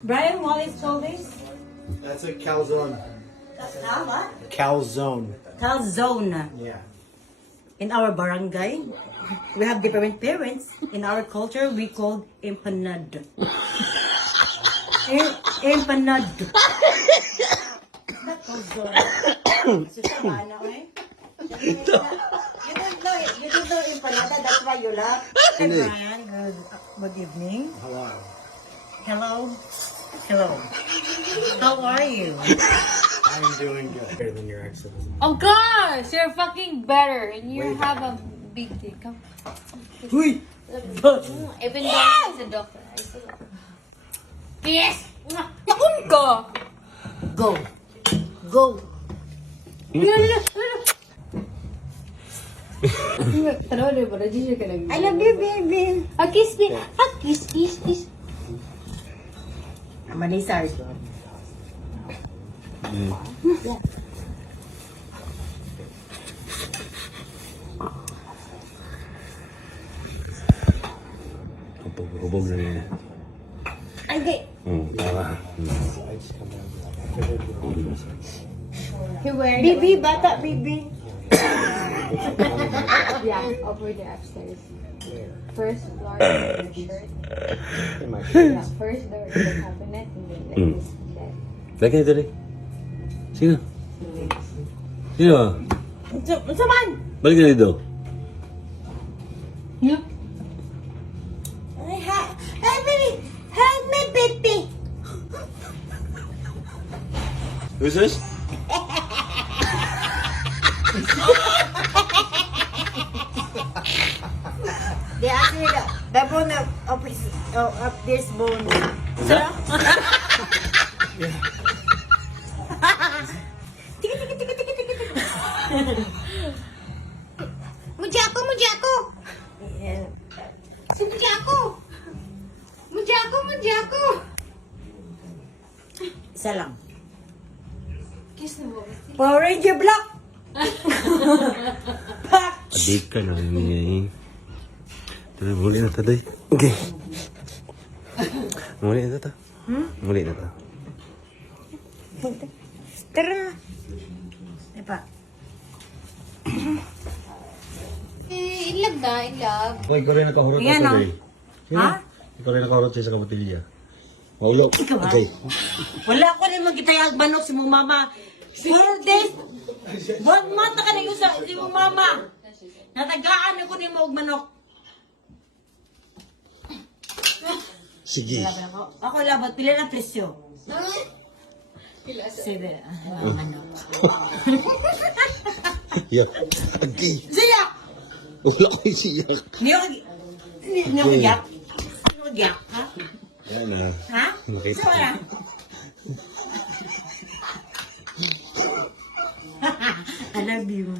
Brian, what is called this? That's a calzone. What? Calzone. Calzone. Yeah. In our barangay, we have different parents. In our culture, we call empanada. Empanada. So, tama na, eh? You don't know empanada, that's why you laugh. Hi, Brian. Good evening. Hello. Hello. Hello. How are you? I'm doing good. Better than your ex. Of course! You're fucking better and you Way have a big dick. Come. Hui! Even though he's a doctor. I still love him. Yes! Yakun ka! Go. Go. I love you, baby. Kiss me. Kiss, kiss, kiss. Manisa. Hubog na niya. Hindi. Tama. Bibi, bata, bibi. Yeah, over there upstairs. First floor, the shirt. Yeah, first door in the cabinet, and then like this bed. Lagi na dali. Sino? Sino? Unsa man? Balik na dito. Yeah. Help me, baby. Who's this? They actually the bone of this bone. So, Mujako. Yeah. Si Mujako! Mujako! Isa lang. Kiss na mo. Power Ranger Black. Adik ka na niya. Tara, muli na tayo. Okay. Muli na tayo. Muli na tayo. Tara. Epa. Ilag na, ilag. Uy, ikaw rin nakahurot Yan, na oh. tayo. Ha? Ikaw rin nakahurot sa kabotilya. Maulo. Ikaw ba? Okay. Wala ko rin magkitayag manok si mong mama. 4 days. 1 month na ka na sa si mong mama. Natagaan ako ni mo og manok. Sige. Ako labat, pila na presyo? Sige, manok. Yeah. Okay. Siya! Wala ko yung siyak. Niyo ko yak? Niyo ko yak, ha? Yan na. Ha? Nakita. Saan na? I love you.